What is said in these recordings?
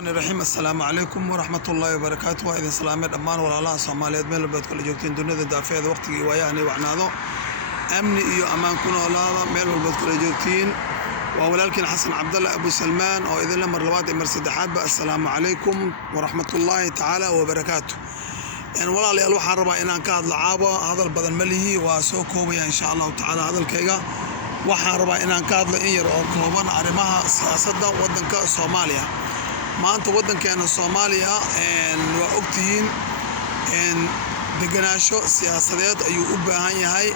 الرحيم السلام عليكم ورحمة الله وبركاته. وإذا سلامت أمان ولا الله صوماليات ميل بد كل جوتين دنيا دافعة وقتي وياهني وعناده أمني إيو أمان كنا ولا ميل بد كل جوتين ولكن حسن عبد الله أبو سلمان أو إذا لما رواد مرسدحات السلام عليكم ورحمة الله تعالى وبركاته. يعني والله اللي ألوح ربا إن كاد لعابة هذا البدن مليه وسوكو إن شاء الله تعالى هذا الكيجا waxaan rabaa inaan ka hadlo in yar oo kooban arrimaha siyaasadda waddanka Soomaaliya. maanta waddankeena Soomaaliya waa ogtihiin deganaansho siyaasadeed ayuu u baahan yahay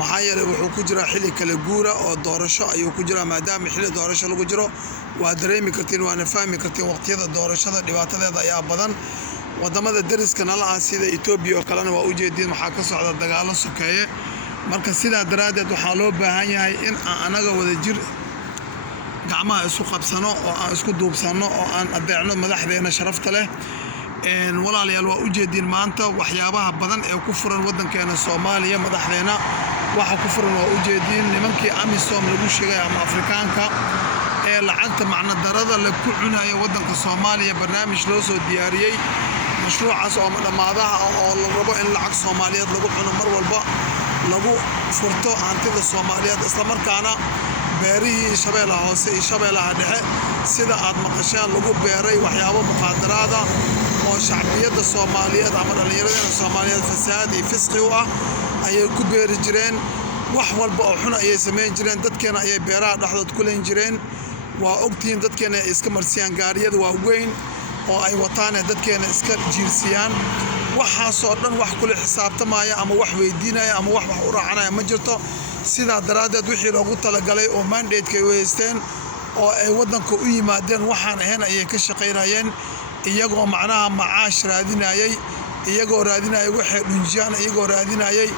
maxaa yeelay wuxuu ku jira xilli kala guura oo doorasho ayuu ku jira maadaama xilli doorasho lagu jiro waa dareemi kartiin waana fahmi kartiin waqtiyada doorashada dhibaatadeeda ayaa badan wadamada dariska nala ah sida Itoobiya oo kalena waa u jeedin waxa ka socda dagaalo sokeeye marka sidaa daraadeed waxaa loo baahan yahay in anaga wada jir gacmaha isku qabsano oo aan isku duubsano oo aan adeecno madaxdeena sharafta leh walaalayaal waa u jeedin maanta waxyaabaha badan ee ku furan waddankeena Soomaaliya madaxdeena waxa ku furan waa u jeedin nimankii AMISOM lagu sheegay ama Afrikaanka ee lacagta macna darada la ku cunayo waddanka Soomaaliya barnaamij loo soo diyaariyay mashruucaas oo dhamaadaha oo la rabo in lacag Soomaaliyeed lagu cuno mar walba lagu furto hantida Soomaaliyeed isla markaana beerihii shabeellaha hoose iyo shabeellaha dhexe sida aad maqasheen lagu beeray waxyaabo muqaadaraad ah oo shacbiyada Soomaaliyeed ama dhalinyarada Soomaaliyeed fasaad iyo fisqi u ah ayay ku beeri jireen wax walba oo xun ayay sameyn jireen dadkeena ayay beeraha dhaxdood ku leen jireen waa ogtiin dadkeena iska marsiyaan gaariyada waaweyn oo ay wataan dadkeena iska jiirsiyaan waxaasoo dhan wax kula xisaabtamaya ama wax weydiinaya ama wax u raacanaya ma jirto sidaa daraadeed wixii loogu talagalay oo mandate-ka ay weysteen oo ay waddanka u yimaadeen waxaan ahayn ayay ka shaqaynayeen iyagoo macnaha macaash raadinayay iyagoo raadinayay waxay dhunjiyaan iyagoo raadinayay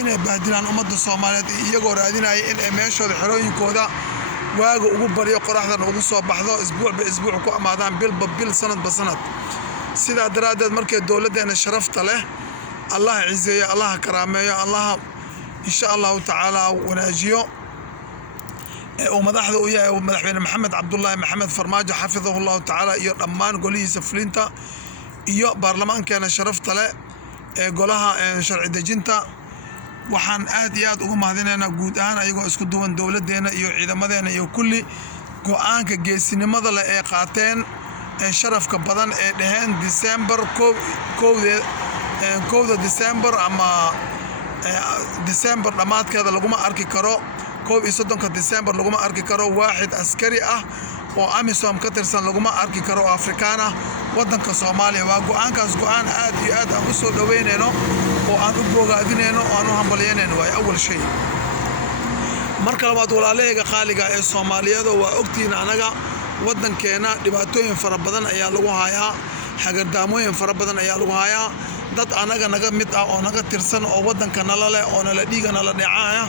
inay bahdilaan ummadda Soomaaliyeed iyagoo raadinayay in ay meeshooda xerooyinkooda waaga ugu bariyo qoraxdan ugu soo baxdo isbuucba isbuuc ku amaadaan bilba bil sanadba sanad sidaa daraadeed markay dowladdeena sharafta leh Allah cizeeyo Allah karaameeyo Allah insha Allah ta'ala wanaajiyo oo madaxda u yahay madaxweyne Maxamed Cabdullaahi Maxamed Farmaajo xafidahullah ta'ala iyo dhammaan golihiisa fulinta iyo baarlamaankeena sharafta leh ee golaha sharci dejinta waxaan aad iyo aad ugu mahadinaynaa guud ahaan ayagoo isku duwan dowladdeena iyo ciidamadeena iyo kulli go'aanka geesinimada leh ee qaateen sharafka badan ee dhaheen December 1 December ama December dhamaadkeeda laguma arki karo 31 December laguma arki karo waaxid askari ah oo AMISOM ka tirsan laguma arki karo oo Afrikaan ah waddanka Soomaaliya waa go'aankaas go'aan aad iyo aad aan u soo dhaweynayno oo aan u bogaadinayno oo aan u hambalyeynayno waa awal shay marka labaad walaalahayga qaaliga ee Soomaaliyeed waa ogtiin anaga waddankeena dhibaatooyin fara badan ayaa lagu hayaa xagardaamoyin fara badan ayaa lagu hayaa dad anaga naga mid ah oo naga tirsan oo waddanka nala leh oo nala dhiiga nala dhacaya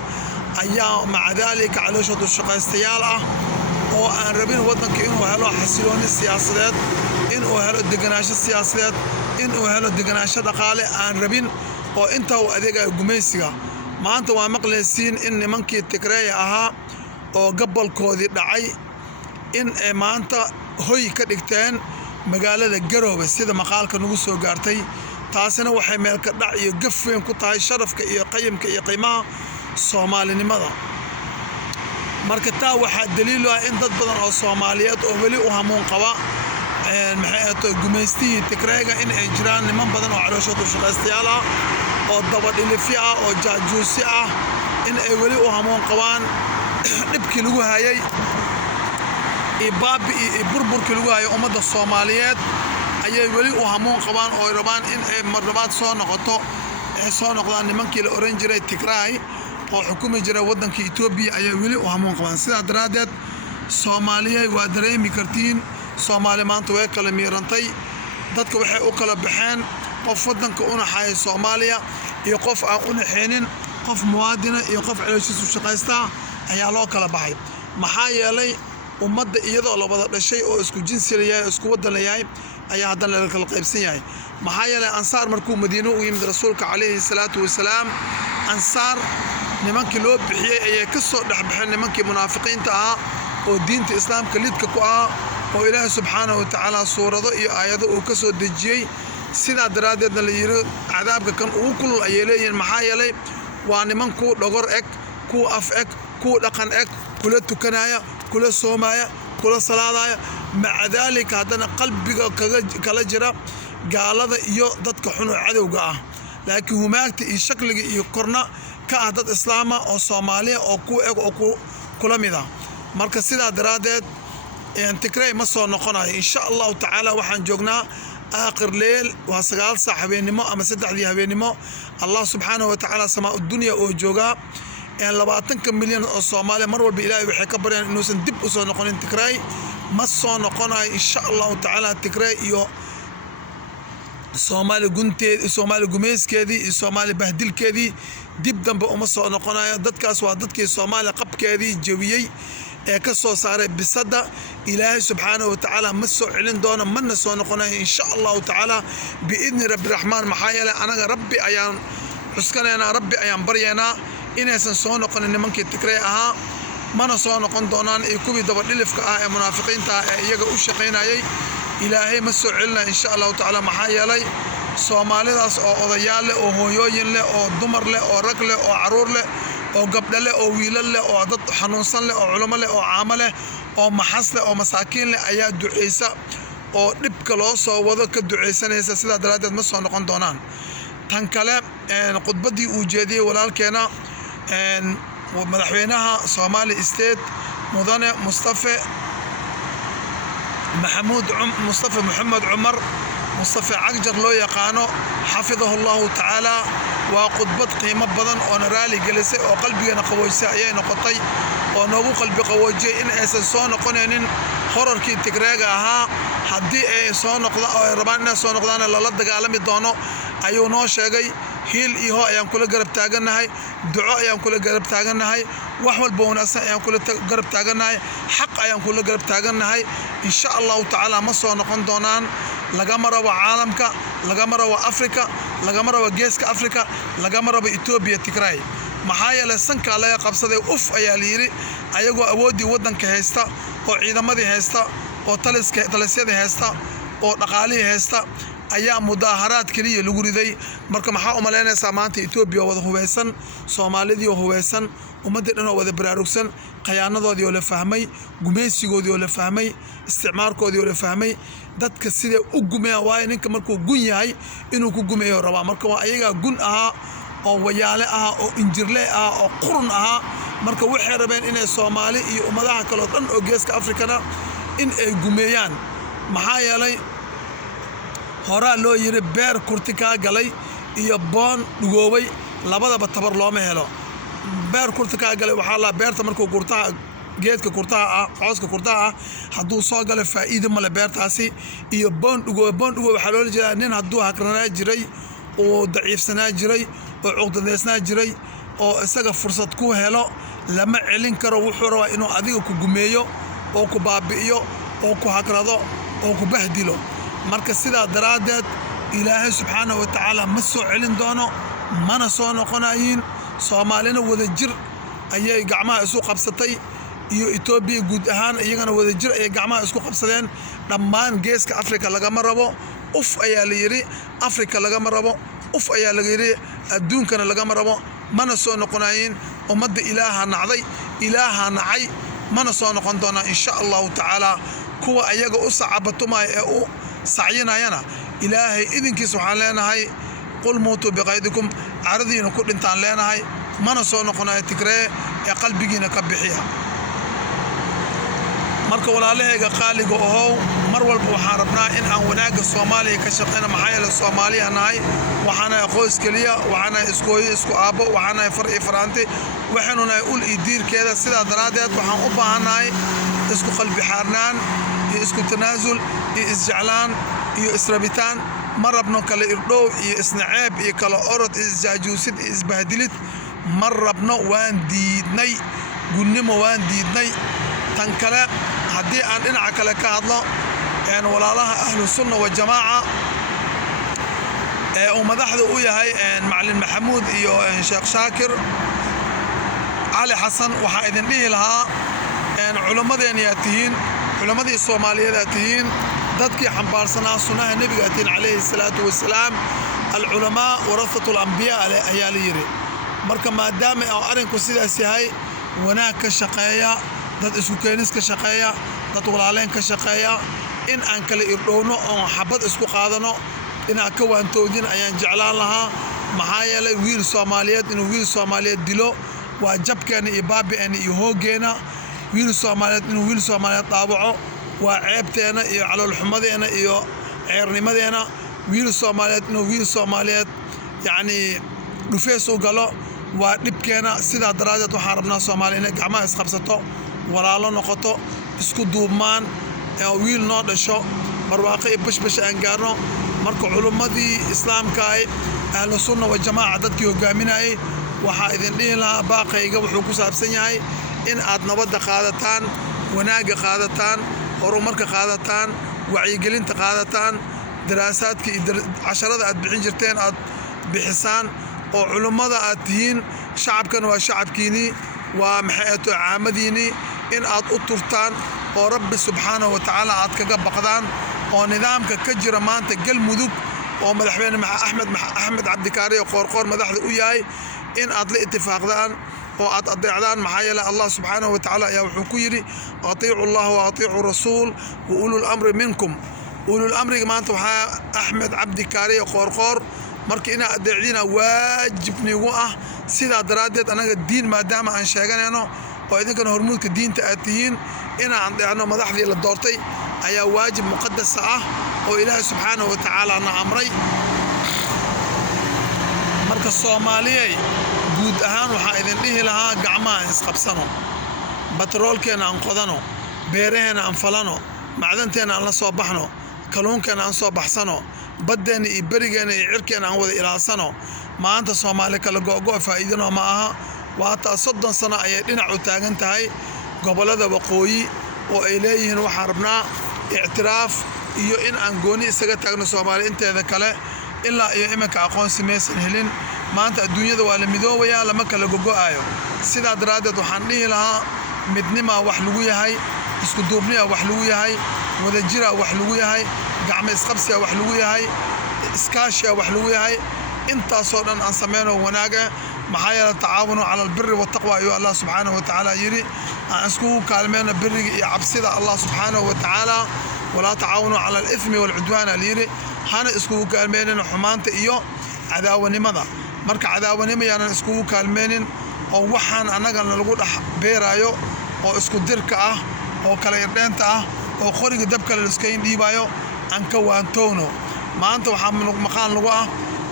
ayaa macadaalika calooshooda shaqaystayaal ah oo aan rabin waddanka inuu helo xasilooni siyaasadeed inuu helo deganaansho siyaasadeed inuu helo deganaansho dhaqaale aan rabin oo inta uu adeegayo gumaysiga maanta waa maqlaysiin in nimankii Tigray ahaa oo gabalkoodii dhacay in maanta hoy ka dhigteen magaalada Garowe sida maqaalka nagu soo gaartay taasina waxay meel ka dhac iyo gaf weyn ku tahay sharafka iyo qiyamka iyo qiimaha Soomaalinimada marka taa waxa daliil ah in dad badan oo Soomaaliyeed oo wali u hamuun qaba maxay ahayd gumaystii Tigrayga in ay jiraan niman badan oo calooshooda shaqaystayaal ah oo dabadhilifi ah oo jaajuusi ah in ay wali u hamuun qabaan dhibkii lagu hayay baabi burburkii lagu hayo ummadda Soomaaliyeed ayay wali u hamuun qabaan oo rabaan in ay marlabaad soo noqdaan nimankii la oran jiray Tigray oo xukumi jiray waddanka Itoobiya ayay wali u hamuun qabaan sidaa daraadeed Soomaaliya waa dareemi kartiin Soomaali maanta way kala miirantay dadka waxay u kala baxeen qof waddanka u naxay Soomaaliya iyo qof aan u naxeenin qof muwaadin iyo qof calooshiisu shaqaysta ayaa loo kala baxay maxaa yeelay ummadda iyadoo la wada dhashay oo isku jinsi leeyahay isku wadan leeyahay ayaa haddana la kala qaybsan yahay maxaa yeelay ansaar markuu Madiino u yimid rasuulka calayhi salaatu wasalaam ansaar nimankii loo bixiyay ayay ka soo dhaxbaxeen nimankii munaafiqiinta ah oo diinta islaamka lidka ku ah oo ilaahay subxaanahu wa tacaala suurado iyo aayado uu ka soo dejiyey sidaa daraaddeedna la yidhi cadaabka kan ugu kulul ayay leeyihiin maxaa yeelay waa niman kuu dhogor eg kuu af eg kuu dhaqan eg kula tukanaya kula soomaya kula salaadaya maca daalika haddana qalbiga kala jira gaalada iyo dadka xunoo cadowga ah laakiin humaagta iyo shakliga iyo korna ka ah dad islaama oo soomaaliya oo ku eg oo kula mid ah marka sidaa daraaddeed Tigray ma soo noqonayo insha allahu tacaala waxaan joognaa aakhir leel waa 9 saac habeenimo ama 3 habeenimo allah subxaanahu wa tacaala samaa dunya oo joogaa 20 milyan oo Soomaali mar walba ilaahay waxay ka baryaan inuusan dib u soo noqonin Tigray ma soo noqonayo insha allahu tacaala Tigray iyo Soomaali gunteed Soomaali gumeyskeedii iyo Soomaali bahdilkeedii dib dambe uma soo noqonayo dadkaas waa dadkii Soomaali qabkeedii jabiyay ee ka soo saaray bisada ilaahay subxaanahu wa tacaala ma soo celin doono mana soo noqonayo insha allahu tacaala biidni rabbi raxmaan maxaa yeelay anaga rabbi ayaan xuskanaynaa rabbi ayaan baryaynaa inaysan soo noqonin nimankii Tigray ahaa mana soo noqon doonaan iyo kuwii daba dhilifka ah ee munaafiqiinta ah ee iyaga u shaqaynayay ilaahay ma soo celina insha allahu tacaala maxaa yeelay Soomaalidaas oo odayaal leh oo hooyooyin leh oo dumar leh oo rag leh oo caruur leh oo gabdho leh oo wiilal leh oo dad xanuunsan leh oo culimo leh oo caamo leh oo maxas leh oo masaakiin leh ayaa duceysa oo dhibka loo soo wado ka duceysanaysa sidaa daraaddeed ma soo noqon doonaan tan kale khudbadii uu jeediyey walaalkeena madaxweynaha Somali State mudane Mustafa Muhammad Umar Mustafa Cagjar loo yaqaano xafidahu Allahu tacaala waa khudbad qiimo badan oo raali gelisay oo qalbigana qaboojisay ayay noqotay oo noogu qalbi qaboojiyay in aysan soo noqonaynin horarkii Tigrayga ahaa haddii ay soo noqdaan oo ay rabaan inay soo noqdaan lala dagaalami doono ayuu noo sheegay hiil iyo hoo ayaan kula garab taaganahay duco ayaan kula garab taaganahay wax walba wanaagsan ayaan kula garab taaganahay xaq ayaan kula garab taaganahay insha allahu tacaala ma soo noqon doonaan lagama rabo caalamka lagama rabo Afrika lagama rabo geeska Afrika lagama rabo Ethiopia Tigray maxaa yeelay sanka laga qabsaday ayaa la yiri ayagoo awoodii wadanka haysta oo ciidamadii haysta oo talisyada haysta oo dhaqaalihii haysta ayaa mudaaharaad kaliya lagu riday marka maxaa u maleynaysaa maanta Ethiopia wada hubeysan Soomaalidii oo hubeysan ummadda dhan oo wada baraarugsan khiyaanadoodii oo la fahmay gumeysigoodii oo la fahmay isticmaalkoodii oo la fahmay dadka sida u gumeeyay waa ninka markuu gun yahay inuu ku gumeeyo rabaa marka waa ayaga gun aha oo wayaale aha oo injirle aha oo qurun aha marka waxay rabeen inay Soomaali iyo ummadaha kale oo dhan oo geeska Afrikana in ay gumeeyaan maxaa yeelay horaa loo yiri beer kurti ka galay iyo boon dhugoobay labadaba tabar looma helo beer kurti ka galay waxa la beerta markuu kurtaha geedka kurtaha ah cooska kurtaha hadduu soo galo faa'iido ma la beertaasi iyo boon dhugoobay waxa loo jeedaa nin hadduu hakranaa jiray oo daciifsanaa jiray oo cuqdadeysnaa jiray oo isaga fursad ku helo lama celin karo wuxuu rabaa inuu adiga ku gumeeyo oo ku baabi'iyo oo ku hakrado oo ku bahdilo marka sidaa daraaddeed ilaahay subxaanahu wa tacaala ma soo celin doono mana soo noqonayin Soomaalina wada jir ayay gacmaha isu qabsatay iyo Ethiopia guud ahaan iyagana wada jir ay gacmaha isku qabsadeen dhammaan geeska Afrika lagama rabo ayaa la yiri Afrika lagama rabo ayaa la yiri adduunkana lagama rabo mana soo noqonayin ummadda ilaaha nacay mana soo noqon doona insha allahu tacaala kuwa ayaga u sacabatumay ee u sacyinayana ilaahay idinkiisa waxaan leenahay qul muutu biqaydikum aradiina ku dhintaan leenahay mana soo noqonayo Tigray ee qalbigiina ka bixiya marka walaalahayga qaaliga oo mar walba waxaan rabnaa in aan wanaaga Soomaaliya ka shaqeyno maxaa yeelay Soomaaliya nahay waxaana qoys kaliya waxaana isku aabo waxaana faraanti waxaanu nahay ul idiirkeeda sidaa daraadeed waxaan u baahanahay isku qalbi xaarnaan iyo isku tanaasul iyo isjeclaan iyo israbitaan ma rabno kala irdhow iyo isnaceeb iyo kala orod isjaajuusid iyo isbahdilid ma rabno waan diidnay gunnimo waan diidnay tan kale haddii aan dhinaca kale ka hadlo walaalaha ahlu sunna wa jamaaca ee uu madaxda u yahay macallin maxamuud iyo sheekh shaakir cali xasan waxaa idin dhihi lahaa culimmadeen yaa tihiin culamadii Soomaaliyeed aad tihiin dadkii xambaarsanaa sunnaha nabiga atiin calayhi salaatu wasalaam العلماء ورثة الأنبياء ayaa la yiri marka maadaama arinku sidaas yahay wanaag ka shaqeeya dad isku keenis ka shaqeeya dad walaaleen ka shaqeeya in aan kala irdhowno oo xabad isku qaadano inaan ka waantoodin ayaan jeclaan lahaa maxaa yeelay wiil Soomaaliyeed inuu wiil Soomaaliyeed dilo waa jabkeena iyo baabi'eena iyo hoogeena wiil Soomaaliyeed inuu wiil Soomaaliyeed daawaco waa ceebteena iyo calool xumadeena iyo ceernimadeena wiil Soomaaliyeed inuu wiil Soomaaliyeed yani dhufeys u galo waa dhibkeena sidaa daraadeed waxaan rabnaa Soomaaliya inay gacmaha isqabsato walaalo noqoto isku duubmaan wiil noo dhasho barwaaqo iyo bashbash aan gaarno marka culimadii islaamka ay ahlu sunna wa jamaaca dadkii hogaaminayay waxaa idin dhihi lahaa baaqayga wuxuu ku saabsan yahay in aad nabadda qaadataan wanaaga qaadataan horumarka qaadataan wacyigelinta qaadataan دراسات عشرة أد بحين جرتين أد بحسان أو علماء أتهين شعب كان وشعب كيني ومحيط عامديني إن أد أطرتان ورب سبحانه وتعالى أد كجب قدان ونظام كجرة ما أنت جل مذوب ومدحبين مع أحمد عبد الكاري وقرقور مدحض وياي إن أد لاتفاق ذان وأد أضيعان محايلة الله سبحانه وتعالى يا وحكيري أطيعوا الله وأطيعوا الرسول وأولو الأمر منكم أولو الأمر كمان توحى أحمد عبد الكاري قرقور مركينا أدعينا واجب نيوه سيدا درادت أنا الدين ما دام عن شاقنا أنا وإذا كان هرمودك الدين تأتيين إنا عندنا مدحذي للدورتي أي واجب مقدس وإله سبحانه وتعالى أنا أمري مركز الصومالي جود أهان وحايدين ليه لها قعما إسقبسانو بترول كان أنقذانو بيرهن أنفلانو معدنتين أن لا صوبحنو كلون كان أن صوبحسنو بدن إبرجن عركن عن وذ إلى سنو ما أنت صومالي كلا جو فائدنا معها وأتصدق سنة أيدنا عتاجنت هاي قبل هذا بقوي وإليه وحربنا اعتراف إيو إن أنجوني سجتنا صومالي أنت هذا كلا إلا إيو إمك أقون سميس هلين ما أنت الدنيا ذو ولا مدوية لما كلا جو آيو سيدا درادة وحنيه لها مدنما وحلوية هاي isku duubniya wax lagu yahay wada jira wax lagu yahay gacmo isqabsiga wax lagu yahay iskaashiga wax lagu yahay inta soo dhan aan sameeyno wanaaga maxaa yeelay tacaawunu cala albirri wattaqwa ayu Allah subhanahu wa ta'ala yiri aan isku kaalmeeyno birriga iyo cabsida Allah subhanahu wa ta'ala wala tacaawunu cala al-ithmi wal udwana yiri hana isku kaalmeeyno xumaanta iyo cadaawanimada marka cadaawanimo yaanan isku kaalmeenin oo waxaan anaga lagu dhax beerayo oo isku dirka ah oo kala irdheenta ah oo qoriga dabka la iska dhiibayo aan ka waantoono maanta waxaa maqaan lagu ah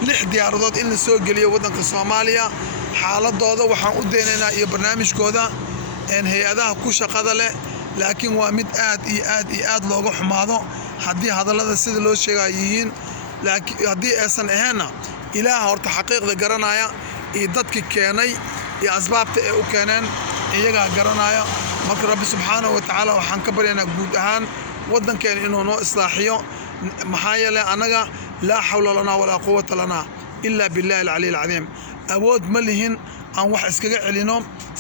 6 diyaaradood in la soo geliyo wadanka Soomaaliya xaaladooda waxaan u deenaynaa iyo barnaamijkooda in hay'adaha ku shaqada leh laakiin waa mid aad looga xumaado haddii hadallada sida loo sheegay yihiin laakiin haddii aysan ahayn ilaaha horta xaqiiqda garanaya iyo dadkii keenay iyo asbaabta ay u keeneen iyaga garanaya marka rabbi subhanahu wa ta'ala waxaan ka baryaynaa guud ahaan wadankeena inuu noo islaaxiyo maxaa yeelay anaga laa hawla lana walaa quwwata lana illa billahi al-ali al-azim awood ma lihin aan wax iskaga celino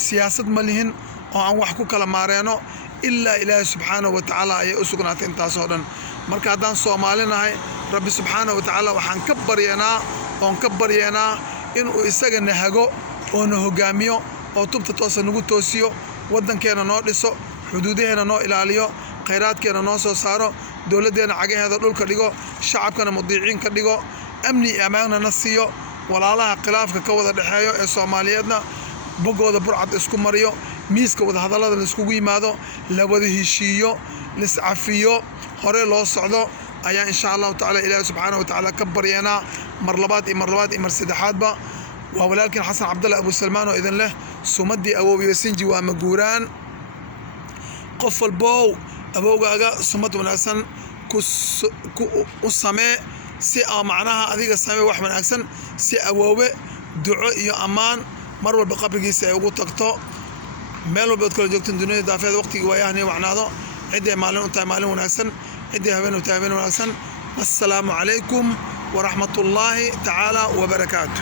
siyaasad ma lihin oo aan wax ku kala maareeno illa ilaahi subhanahu wa ta'ala ay u sugnaatay intaas oo dhan marka haddaan Soomaalinahay rabbi subhanahu wa ta'ala waxaan ka baryaynaa inuu isaga nahago oo na hogaamiyo oo tubta toosan nagu toosiyo wadankeena noo dhiso xuduudaheena noo ilaaliyo khayraadkeena noo soo saaro dawladeena cagaheeda dhulka dhigo shacabkana mudiiciin ka dhigo amni iyo amaanna na siiyo walaalaha khilaafka ka wada dhaxeeyo ee Soomaaliyeedna bogooda burcad isku mariyo miiska wada hadallada la iskugu yimaado la wada heshiiyo la iscafiyo hore loo socdo ayaa insha Allah ta'ala ilaahay subhanahu wa ta'ala ka baryeena mar labaad iyo mar saddexaadba ولكن حسن عبد الله أبو سلمان وإذن له سمدي أبو يسنجي ومجوران قفل بو أبو جاجا سمت من أحسن السماء سي معناها أذيك السماء واحد من أحسن سي أبوه دعاء يا أمان مرة بقبل جيس أبو تقطع ماله بيدخل جوكتن الدنيا دافع وقت وياهني وعناده عدة مالين وتعمالين من أحسن عدة هبين وتعمالين من أحسن السلام عليكم ورحمة الله تعالى وبركاته.